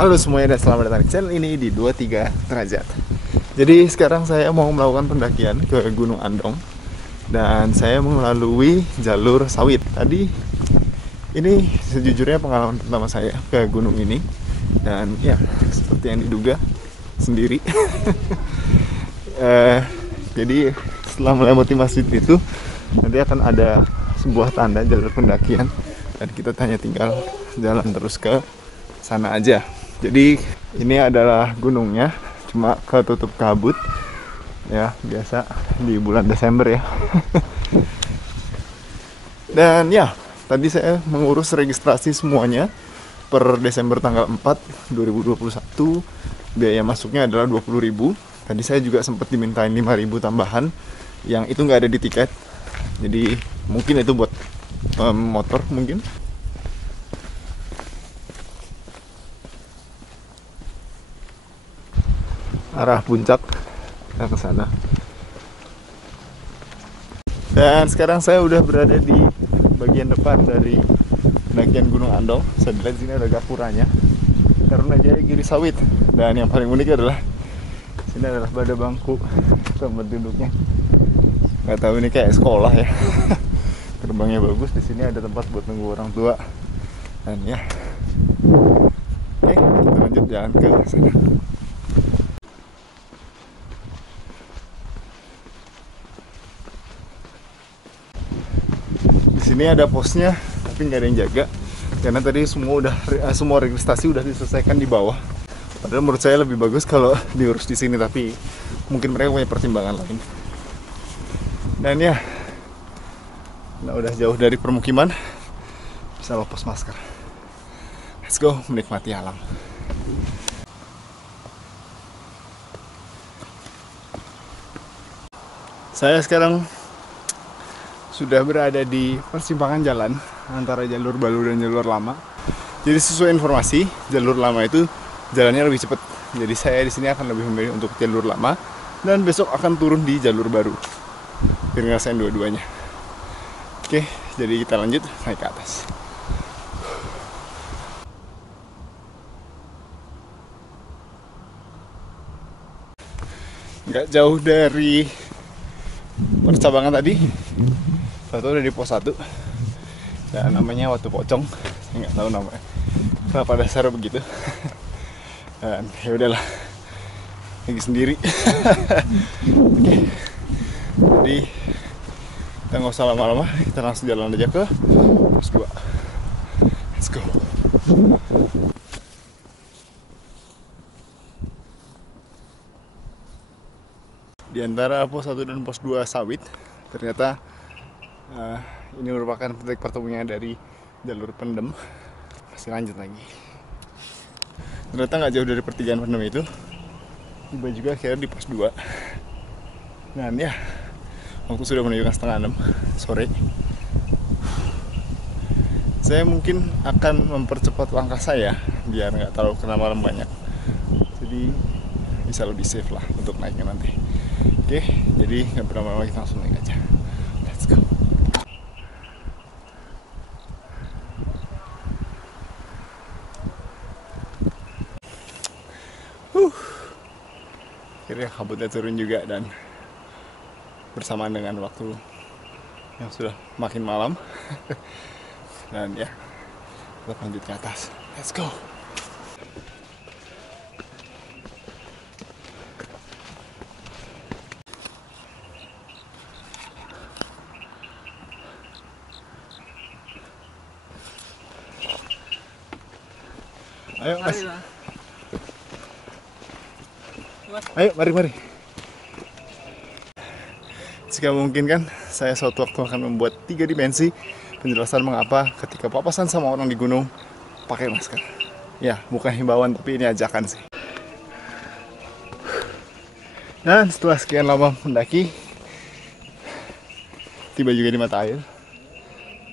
Halo semuanya dan selamat datang di channel ini di 23 derajat. Jadi sekarang saya mau melakukan pendakian ke Gunung Andong dan saya melalui jalur sawit. Tadi ini sejujurnya pengalaman pertama saya ke gunung ini dan ya seperti yang diduga sendiri. Jadi setelah melewati masjid itu nanti akan ada sebuah tanda jalur pendakian dan kita hanya tinggal jalan terus ke sana aja. Jadi ini adalah gunungnya, cuma ketutup kabut ya, biasa di bulan Desember ya. Dan ya, tadi saya mengurus registrasi semuanya per Desember tanggal 4 2021. Biaya masuknya adalah 20.000. Tadi saya juga sempat dimintain 5.000 tambahan yang itu nggak ada di tiket. Jadi mungkin itu buat motor mungkin. Arah puncak ke sana. Dan sekarang saya udah berada di bagian depan dari pendakian Gunung Andong. Saya lihat sini ada gapuranya, Tarunajaya Giri Sawit. Dan yang paling unik adalah sini adalah pada bangku tempat duduknya. Nggak tahu ini kayak sekolah ya. Terbangnya bagus. Di sini ada tempat buat nunggu orang tua. Dan ya, oke, kita lanjut jalan ke sana. Di sini ada posnya, tapi nggak ada yang jaga karena tadi semua registrasi udah diselesaikan di bawah. Padahal menurut saya lebih bagus kalau diurus di sini, tapi mungkin mereka punya pertimbangan lain. Dan ya, nah udah jauh dari permukiman, bisa lepas masker. Let's go menikmati alam. Saya sekarang sudah berada di persimpangan jalan antara jalur baru dan jalur lama. Jadi sesuai informasi, jalur lama itu jalannya lebih cepat. Jadi saya di sini akan lebih memilih untuk jalur lama dan besok akan turun di jalur baru. Biar ngerasain dua-duanya. Oke, jadi kita lanjut naik ke atas. Nggak jauh dari percabangan tadi, satu udah di pos 1 dan namanya Watu Pocong. Saya nggak tahu namanya kenapa dasar begitu. Dan ya udahlah, lagi sendiri. Oke, jadi kita nggak usah lama-lama, kita langsung jalan aja ke pos 2. Let's go. Di antara pos 1 dan pos 2 sawit, ternyata ini merupakan titik pertemuan dari jalur pendem. Masih lanjut lagi. Ternyata nggak jauh dari pertigaan pendem itu. Tiba juga akhirnya di pos 2. Dan ya, waktu sudah menunjukkan 5:30 sore. Saya mungkin akan mempercepat langkah saya biar nggak terlalu kena malam banyak. Jadi bisa lebih safe lah untuk naiknya nanti. Oke, jadi nggak berlama-lama, kita langsung naik aja. Let's go. Akhirnya kabutnya turun juga dan bersamaan dengan waktu yang sudah makin malam. Dan ya, kita lanjut ke atas. Let's go. Ayo mas. Ayo mari. Jika mungkin kan, saya suatu waktu akan membuat 3 dimensi penjelasan mengapa ketika papasan sama orang di gunung pakai masker. Ya, bukan himbauan tapi ini ajakan sih. Dan setelah sekian lama mendaki, tiba juga di mata air.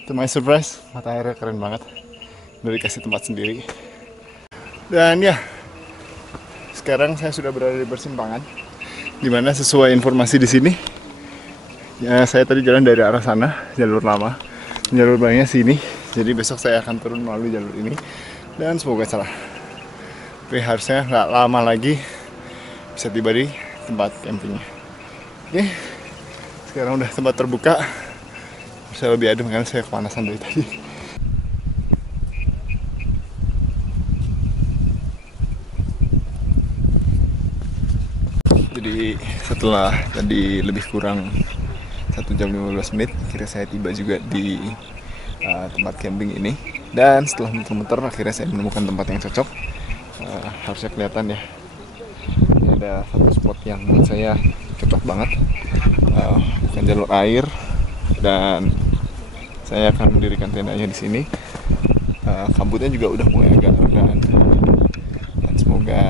To my surprise, mata airnya keren banget. Udah dikasih tempat sendiri. Dan ya, sekarang saya sudah berada di persimpangan, dimana sesuai informasi di sini, ya saya tadi jalan dari arah sana, jalur lama, jalur barunya sini. Jadi besok saya akan turun melalui jalur ini dan semoga salah. Tapi harusnya nggak lama lagi bisa tiba di tempat campingnya. Oke, sekarang udah tempat terbuka. Saya lebih adem karena saya kepanasan dari tadi. Jadi setelah tadi lebih kurang 1 jam 15 menit, akhirnya saya tiba juga di tempat camping ini. Dan setelah muter-muter, akhirnya saya menemukan tempat yang cocok. Harusnya kelihatan ya, ini ada satu spot yang menurut saya cocok banget. Bukan jalur air, dan saya akan mendirikan tendanya di sini. Kabutnya juga udah mulai agak redaan, dan semoga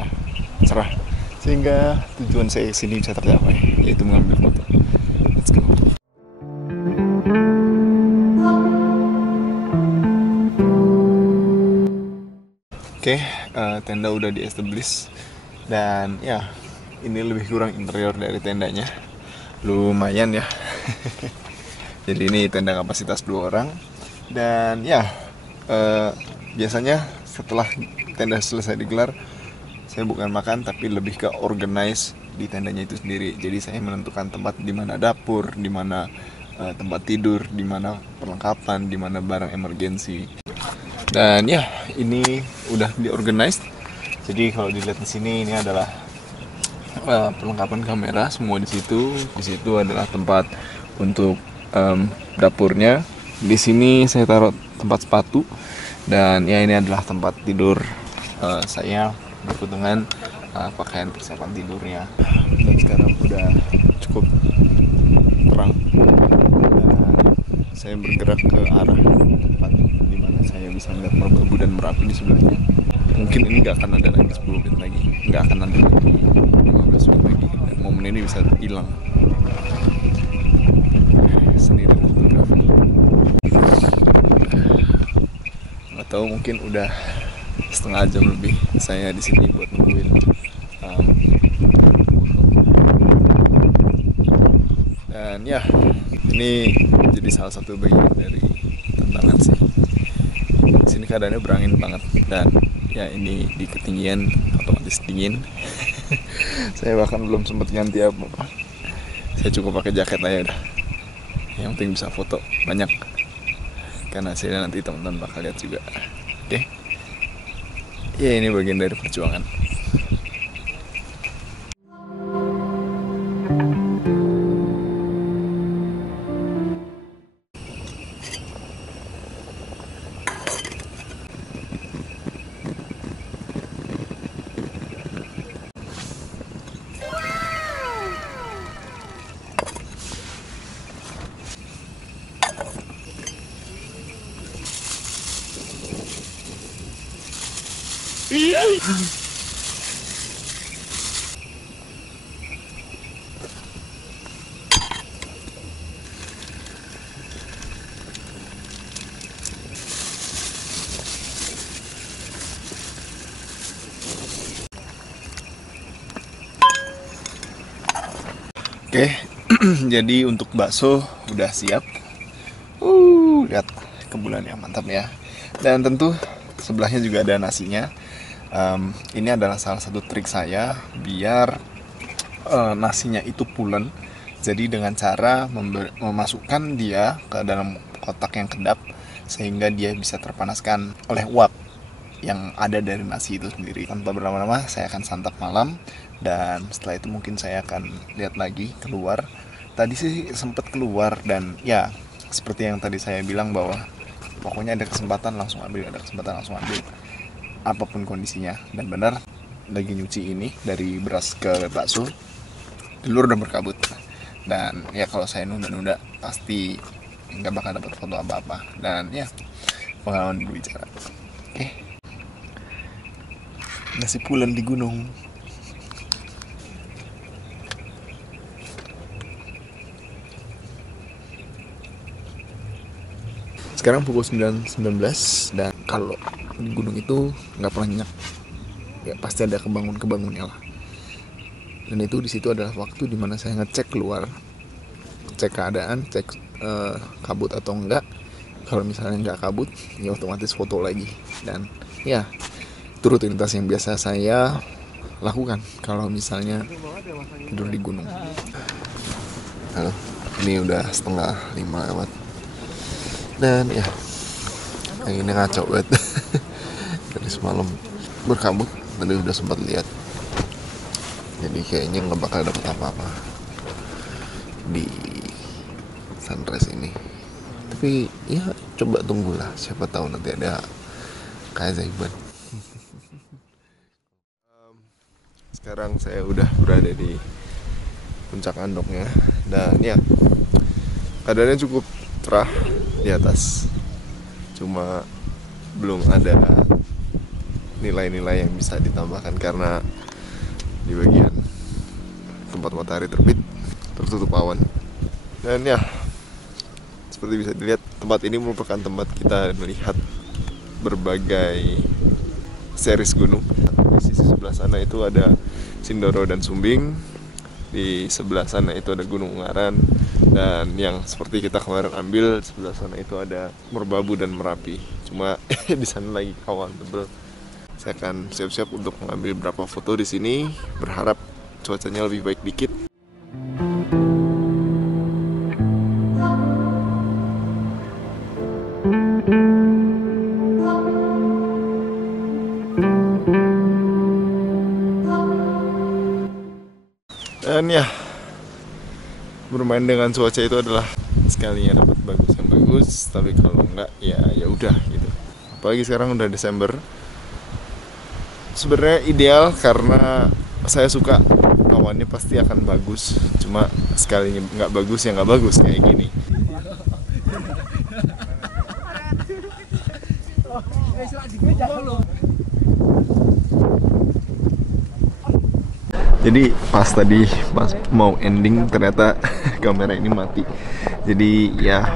cerah sehingga tujuan saya sini bisa tercapai, yaitu mengambil foto. Let's go. Oke, tenda udah di establish, dan ya ini lebih kurang interior dari tendanya. Lumayan ya. Jadi ini tenda kapasitas 2 orang, dan ya biasanya setelah tenda selesai digelar, saya bukan makan tapi lebih ke organize di tendanya itu sendiri. Jadi saya menentukan tempat di mana dapur, di mana tempat tidur, di mana perlengkapan, di mana barang emergensi. Dan ya, ini udah diorganize. Jadi kalau dilihat di sini, ini adalah perlengkapan kamera semua di situ. Di situ adalah tempat untuk dapurnya. Di sini saya taruh tempat sepatu, dan ya ini adalah tempat tidur saya berikut dengan pakaian persiapan tidurnya. Dan sekarang udah cukup terang, dan saya bergerak ke arah tempat di mana saya bisa melihat Merbabu dan Merapi di sebelahnya. Mungkin ini nggak akan ada lagi 10 menit lagi, nggak akan ada lagi 15 menit lagi, dan momen ini bisa hilang. Seni dan fotografi. Atau mungkin udah setengah jam lebih saya di sini buat nungguin dan ya ini jadi salah satu bagian dari tantangan sih. Di sini keadaannya berangin banget, dan ya ini di ketinggian otomatis dingin. Saya bahkan belum sempat ganti apa. Saya cukup pakai jaket aja udah. Yang penting bisa foto banyak, karena hasilnya nanti teman-teman bakal lihat juga. Oke. Ya ini bagian dari perjuangan. Oke, jadi untuk bakso udah siap. Lihat kebulan yang mantap ya. Dan tentu sebelahnya juga ada nasinya. Ini adalah salah satu trik saya biar nasinya itu pulen. Jadi dengan cara memasukkan dia ke dalam kotak yang kedap, sehingga dia bisa terpanaskan oleh uap yang ada dari nasi itu sendiri. Tanpa berlama-lama, saya akan santap malam, dan setelah itu mungkin saya akan lihat lagi keluar. Tadi sih sempat keluar, dan ya seperti yang tadi saya bilang bahwa pokoknya ada kesempatan langsung ambil, ada kesempatan langsung ambil, apapun kondisinya. Dan benar, lagi nyuci ini dari beras ke bakso, telur udah berkabut. Dan ya kalau saya nunda-nunda pasti nggak bakal dapat foto apa-apa. Dan ya pengalaman berbicara. Oke. Nasi pulen di gunung. Sekarang pukul 9.19, dan kalau di gunung itu nggak pernah nyenyak. Ya pasti ada kebangun-kebangunnya lah. Dan itu di situ adalah waktu dimana saya ngecek keluar, cek keadaan, cek kabut atau enggak. Kalau misalnya nggak kabut, ya otomatis foto lagi. Dan ya Itu rutinitas yang biasa saya lakukan kalau misalnya tidur di gunung. Halo, ini udah 4:30 lewat. Dan ya, yang ini ngaco banget. Dari semalam berkabut, tadi udah sempat lihat. Jadi kayaknya nggak bakal dapet apa-apa di sunrise ini. Tapi ya coba tunggulah, siapa tahu nanti ada keajaiban. Sekarang saya udah berada di puncak Andoknya dan ya keadaannya cukup cerah di atas. Cuma belum ada nilai-nilai yang bisa ditambahkan karena di bagian tempat matahari terbit tertutup awan. Dan ya seperti bisa dilihat, tempat ini merupakan tempat kita melihat berbagai series gunung. Di sisi sebelah sana itu ada Sindoro dan Sumbing. Di sebelah sana itu ada Gunung Ungaran. Dan yang seperti kita kemarin ambil, sebelah sana itu ada Merbabu dan Merapi. Cuma di sana lagi awan tebel. Saya akan siap-siap untuk mengambil beberapa foto di sini. Berharap cuacanya lebih baik dikit. Dan ya, bermain dengan cuaca itu adalah sekalinya dapat bagus yang bagus, tapi kalau enggak ya udah gitu. Apalagi sekarang udah Desember. Sebenarnya ideal karena saya suka awannya pasti akan bagus. Cuma sekalinya nggak bagus ya nggak bagus kayak gini. Jadi pas mau ending ternyata kamera ini mati. Jadi ya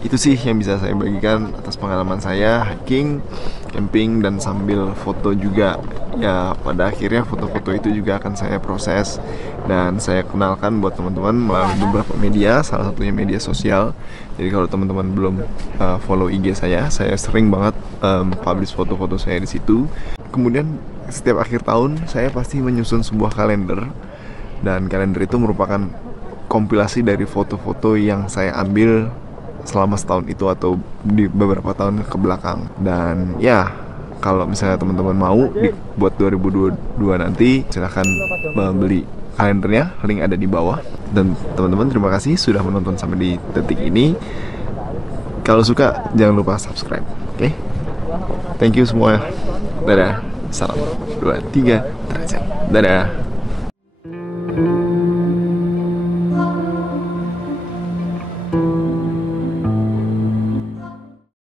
itu sih yang bisa saya bagikan atas pengalaman saya hiking, camping, dan sambil foto juga. Ya pada akhirnya foto-foto itu juga akan saya proses dan saya kenalkan buat teman-teman melalui beberapa media, salah satunya media sosial. Jadi kalau teman-teman belum follow IG saya sering banget publish foto-foto saya di situ. Kemudian setiap akhir tahun saya pasti menyusun sebuah kalender, dan kalender itu merupakan kompilasi dari foto-foto yang saya ambil selama setahun itu atau di beberapa tahun ke belakang. Dan ya kalau misalnya teman-teman mau buat 2022 nanti, silahkan beli kalendernya, link ada di bawah. Dan teman-teman terima kasih sudah menonton sampai di detik ini. Kalau suka jangan lupa subscribe, oke? Thank you semua. Dadah. Salam 2, 3 derajat. Dadah.